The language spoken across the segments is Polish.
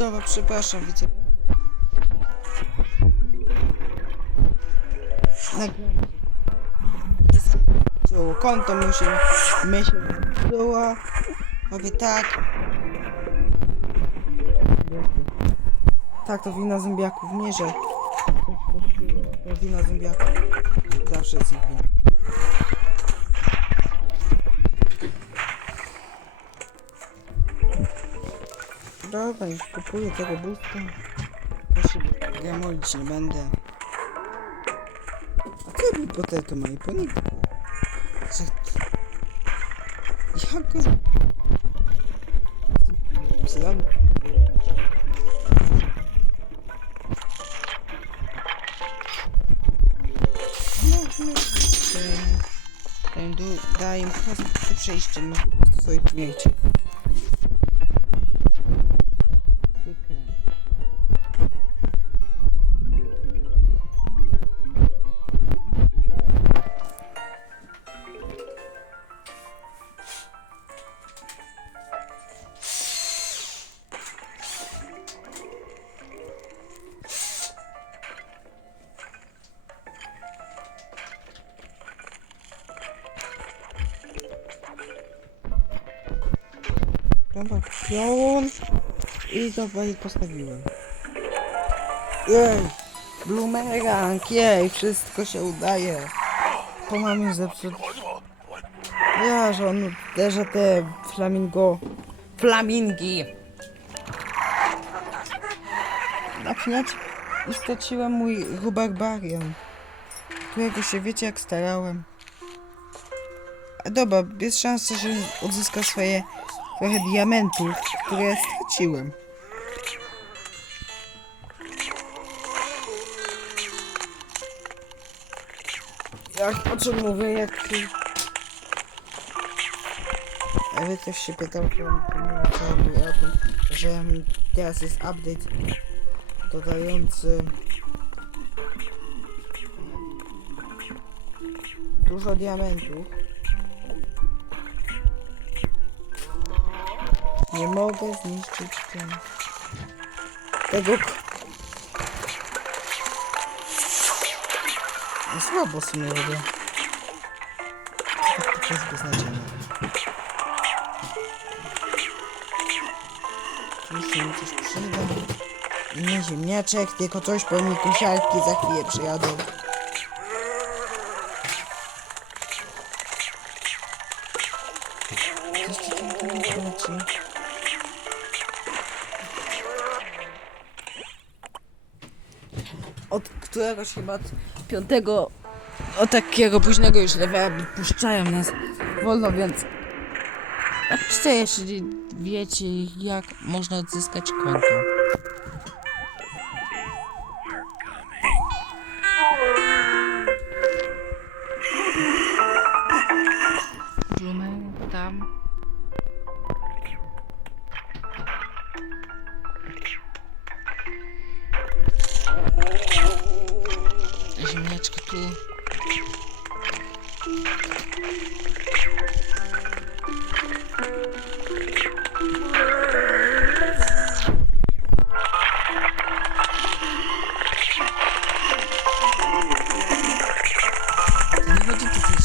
Dobra, przepraszam, widzę. Nagrałem. Konto mi się, mi się. Mówię tak. Tak, to wina zombiaków, nie że... To wina zombiaków. Zawsze jest ich wina. Dobra, już kupuję tego busta. Ja się gamolić nie będę. A co robi potelka ma i po nitku? Co ty? Jak go... Zlam... Daje im prostu przejście na swoje śmierci. Dobra, pion i dobra, i postawiłem. Jej! Blumerang, jej, wszystko się udaje. Po mamie zepsuł. Ja, że on uderza te flamingo... Flamingi! Napinać i straciłem mój rubarbarian. Którego się wiecie jak starałem. Dobra, jest szansa, że odzyska swoje trochę diamentów, które straciłem. Jak o czym mówię, jak... Jakby ktoś się pytał, to mówię o tym, że teraz jest update dodający dużo diamentów. Nie mogę zniszczyć ten... tego... Słabo w sumie robię. To tak jest beznadziejne. Tu się mi coś przyda. Nie ziemniaczek, tylko coś, bo mi kusiarki za chwilę przyjadą. Któregoś chyba piątego, od takiego późnego już levela puszczają nas wolno, więc napiszcie, jeśli wiecie jak można odzyskać konto.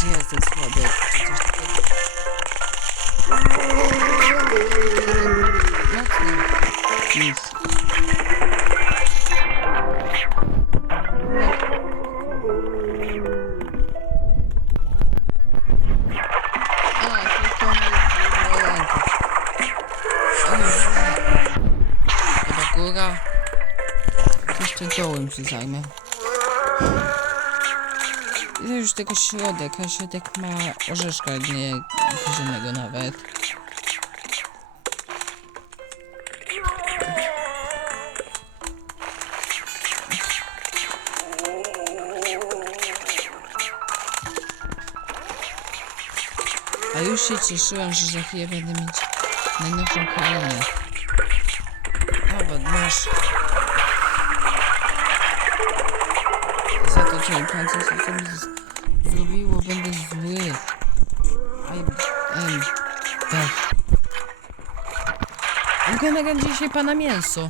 Chodzi tutaj, że ja jestem słaby, czy coś takiego. Mocno. Nic. Tego środek, a środek ma orzeszka, nie korzonego nawet. A już się cieszyłem, że za chwilę będę mieć najnowszą krainę. Dobra, masz. Za to, co końcu z- zrobiło, będę zły. Em, tak. Mogę Trochę nagrałem dzisiaj pana mięso.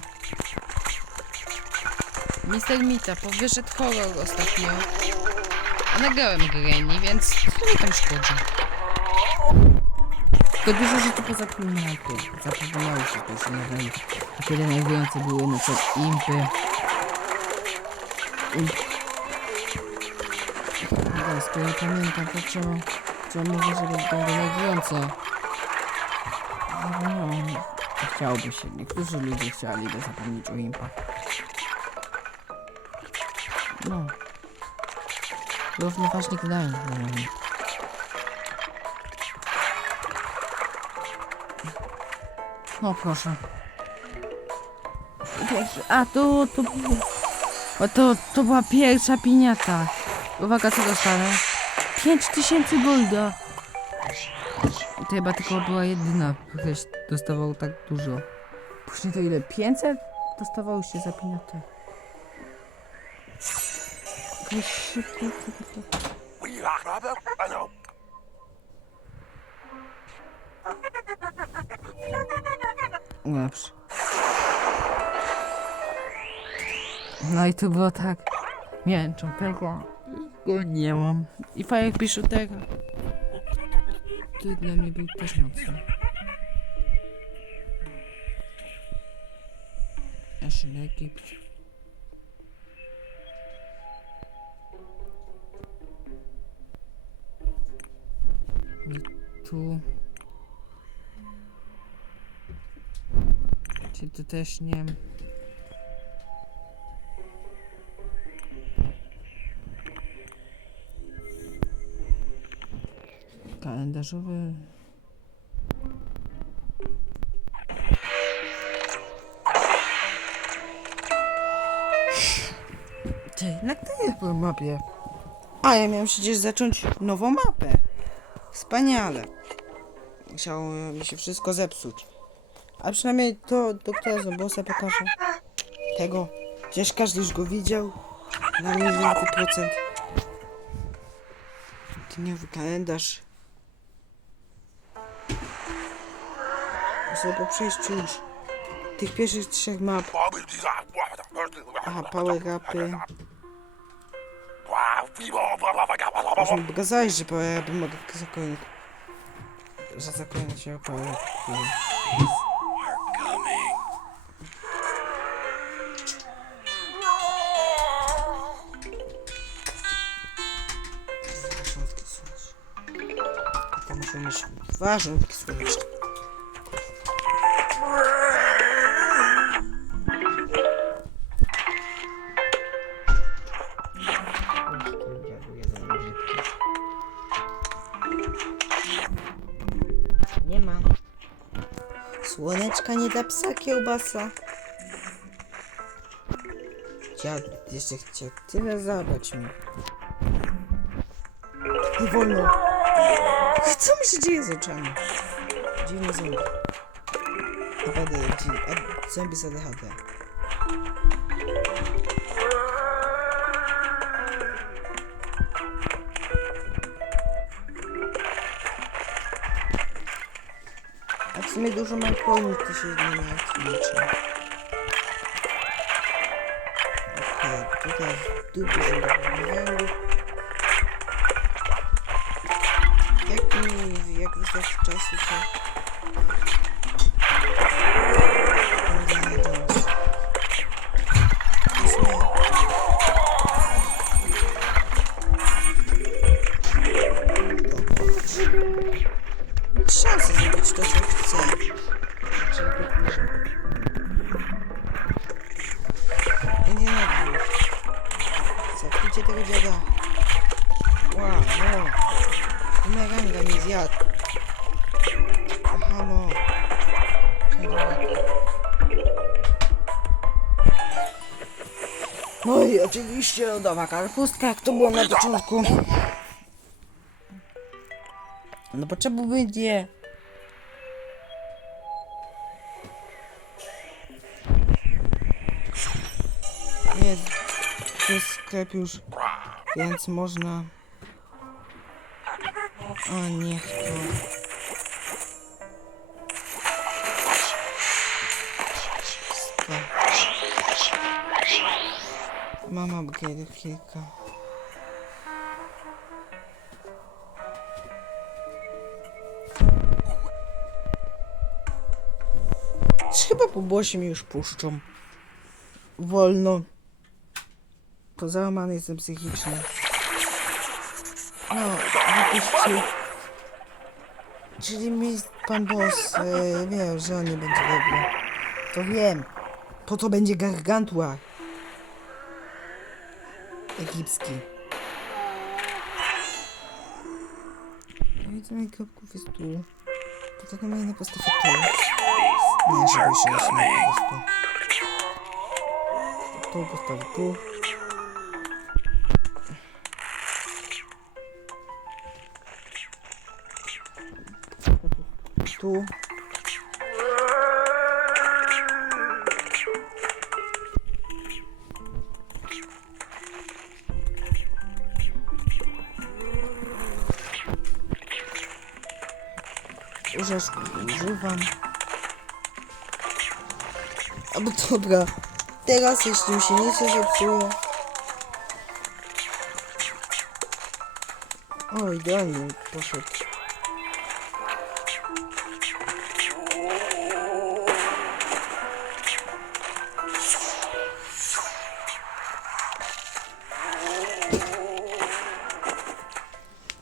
Mister Mita, bo wyszedł horror ostatnio. A nagrałem Granny, więc co mi tam szkodzi? To dużo rzeczy poza tym mapy. Zapomniało się to już nie Takie denerwujące były na przykład impy. No, skoro pamiętam, to trzeba, trzeba mówić, że to denerwujące. No, chciałoby się. Niektórzy ludzie chcieliby zapomnieć o impach. No. Równie ważnych wydaje no. No proszę. Pierwszy, a tu, tu, o, to, to była pierwsza piniata. Uwaga, co dostanę? 5000 golda. To chyba tylko była jedyna, ktoś dostawał tak dużo. Później to ile? 500? Dostawało się za piniatę. Jakoś szybko, szybko. Lepszy. No i to było tak. Mięczą tego. Go nie mam. I fajek pisze tego. To dla mnie był też mocny. Aż lekki. I tu. Czy to też nie. Kalendarzowy. Ty, jednak to jest mapie. A ja miałem przecież zacząć nową mapę. Wspaniale. Chciało mi się wszystko zepsuć. A przynajmniej to doktora Zombosa pokaże. Tego. Przecież każdy już go widział. Na miliardy procent. Dniowy kalendarz. Sobie po przejściu już tych pierwszych trzech map. Aha, power upy. Może mi pokazałeś, że power upy mogę zakończyć. Że zakończyć się power upy. Ważątki słoneczne. Słoneczka nie dla psa kiełbasa. Dziad jeszcze chciał tyle zabrać mi. Nie wolno. Co mi się dzieje z oczami? Dziwny zombie. Naprawdę dziwny. Zombie z ADHD. A w sumie dużo mam koni, to się nie ma liczy. Okej, tutaj w dupie są węgów. Jak oczywiście lodowa karpustka, jak to było na początku. No bo czemu będzie? Jest, jest sklep już, więc można... O, niech to... Mam upgrade kilka. Chyba po głosie mi już puszczą. Wolno. Pozałamany jestem psychicznie. No, wypuścił. Czyli mi pan boss e, wie, że on nie będzie dobry. To wiem. Po co będzie gargantua? Egipski. No i co kropków jest tu. To tak na postawię tu. Nie, żeby się nie śmiał po prostu. Tu postawię tu. Orzeszku używam. Albo dobra. Teraz jeśli mi się nie chce, zepsuje. O, idealnie poszedł.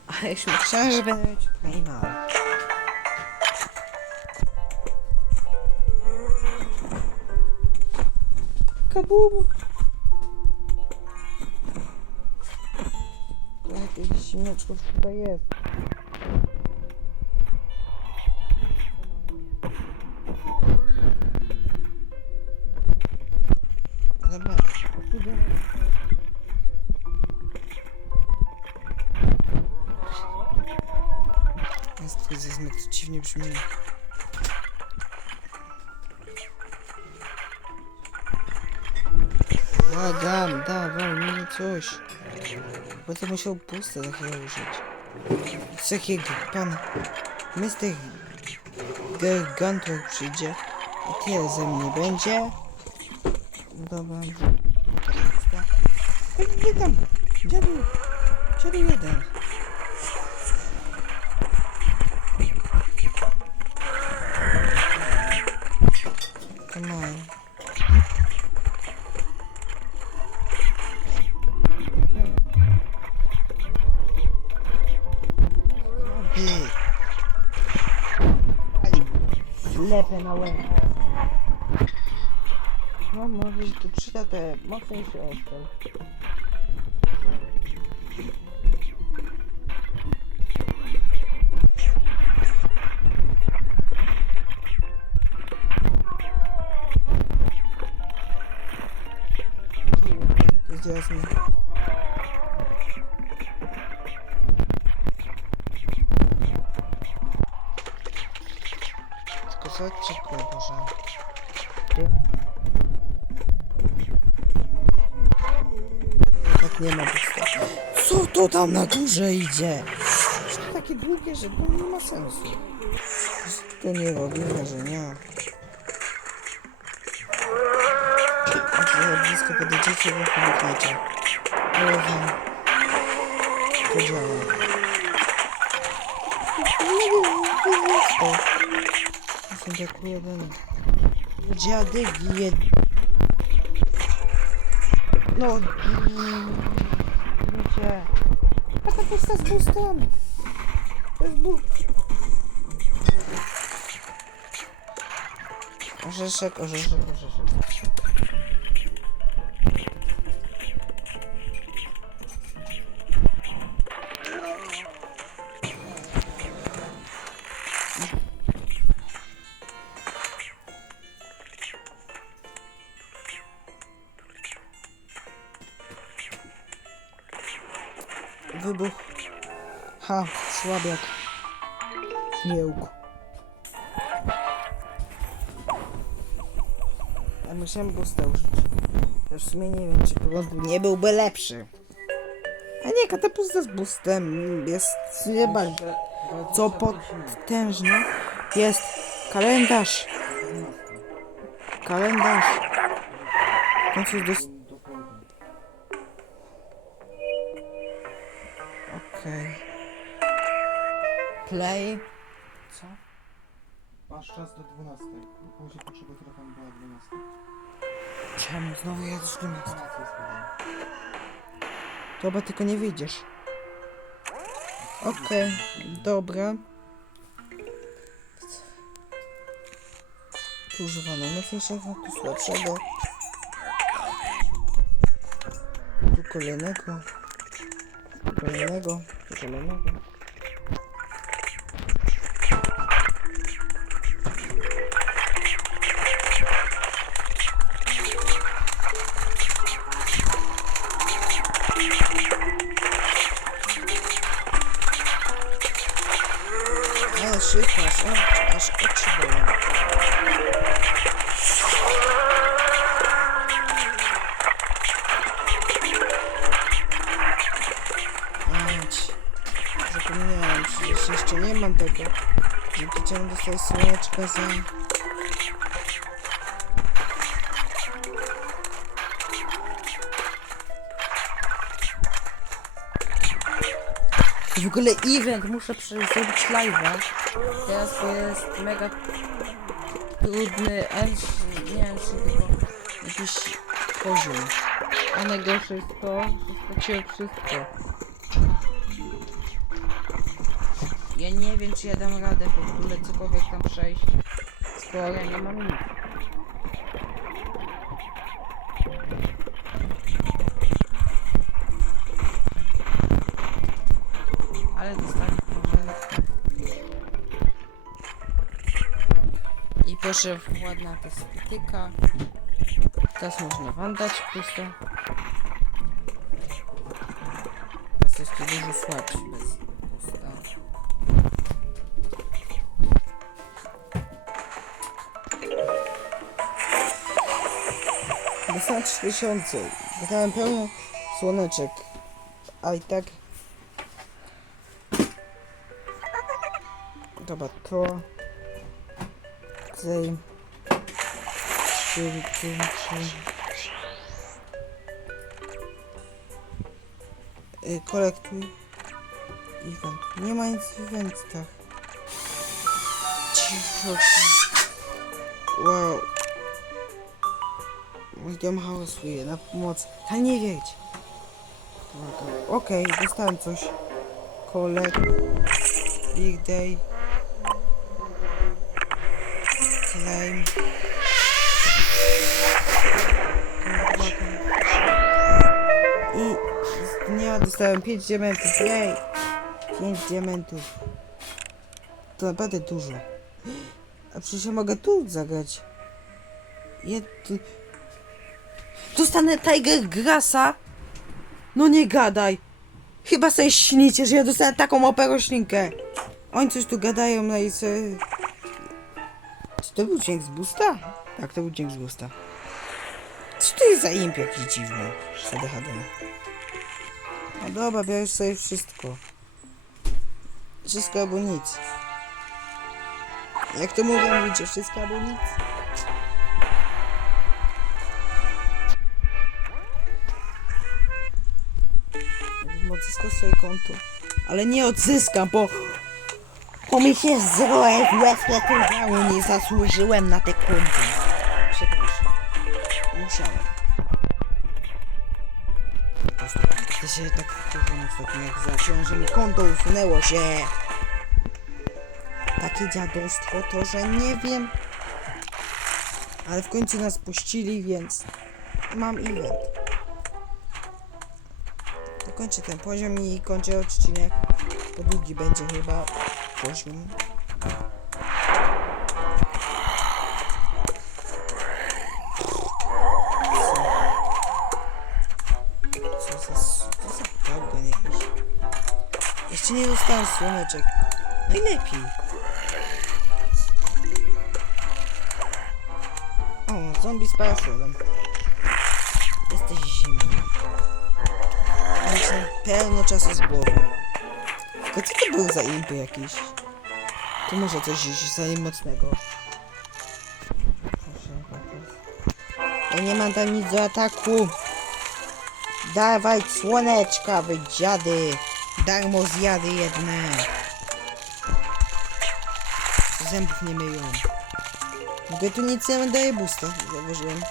A już myślałem, że będę mieć Neymar. Kabum! Jakieś ziemniaczków tutaj jest. Dobra. Jest twój zezmyk, to dziwnie Błagam, dawaj mi coś. Będę musiał puste takiego użyć. Z jakiego pan Mr. Gargantua przyjdzie i tyle ze mnie będzie. Dobra. Wy tam? Dziadu, dziadu jeden. Ty. Lepę na łeb. No może tu przyda te mocniejsze ostel. Chodźcie, Boże. Tak nie ma podstawy. Co to tam na górze idzie? To takie długie, że to nie ma sensu. To nie robi wrażenia. Jak blisko podejdziecie, wy pomykniecie. Ale. To działa. To. Jestem tak jeden. Dziadek jed... No... mm, Wiecie... Taka pusta z bustem. To jest bus. Orzeszek, orzeszek, orzeszek. Ha, słabiak. Niełk. Ja musiałem boosta użyć. Już w sumie nie wiem, czy pogląd nie byłby lepszy. A nie, katapusta z boostem jest nie bardzo. Co potężne jest kalendarz. Kalendarz. W końcu dos... czas do 12. Później potrzeba telefon była 12. Czemu znowu jadę do miasta? Informacje składam. Dobra, tylko nie wyjdziesz. Okej, dobra. Tu używano mocniejszego, tu słabszego. Tu kolejnego. Tu kolejnego. Tu kolejnego. Jeszcze nie mam tego. Dzięki czemu dostaję słoneczka za... W ogóle event, muszę zrobić live'a. Teraz to jest mega trudny, nie wiem, czy tylko jakiś poziom. A najgorsze jest to, że straciłem wszystko. Wiem, czy ja dam radę w ogóle cokolwiek tam przejść, skoro ja nie mam nic. Ale dostałem. I proszę ładna ta styka. Teraz można wam dać puste. Teraz jest tu dużo słabszy 3000. Dostałem pełno słoneczek. A i tak Dobra, to... Tutaj... Cztery, cztery, cztery. Y, kolektuj. Event. Nie ma nic w eventach. Cicho. Wow. Dom hałasuje na pomoc. Ale nie wiedź. Okej, dostałem coś. Kolek. Big Day. Claim. I z dnia dostałem 5 diamentów. Jej! 5 diamentów. To naprawdę dużo. A przecież ja mogę tu zagrać. Ja tu... Dostanę Tiger Grassa? No nie gadaj. Chyba sobie śnicie, że ja dostanę taką opę roślinkę. Oni coś tu gadają, no i co... Czy to był dźwięk z busta? Tak, to był dźwięk z busta. Co to jest za imp jakiś dziwny? ADHD. No dobra, bierzesz sobie wszystko. Wszystko albo nic. Jak to mówią ludzie, wszystko albo nic. Odzyskał swoje konto. Ale nie odzyskam, bo... Bo mi się złe w łeb nie zasłużyłem na te konto. Przepraszam. Musiałem. To się tak wkurzyłem ostatnio jak zacząłem, że mi konto usunęło się. Takie dziadostwo to, że nie wiem. Ale w końcu nas puścili, więc mam event. Dokończę ten poziom i kończę odcinek. To długi będzie chyba poziom. Co za, co. Jeszcze nie dostałem słoneczek. Najlepiej. O, zombie z parasolem. Jesteś zimny. Pełno czasu z głową. Tylko co to był za impy jakieś? Tu może coś iść za nim mocnego. Ja nie mam tam nic do ataku. Dawaj słoneczka, wy dziady. Darmo zjady jedne. Zębów nie myją. Ogóle tu nic nie daje busta, zauważyłem.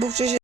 Był wcześniej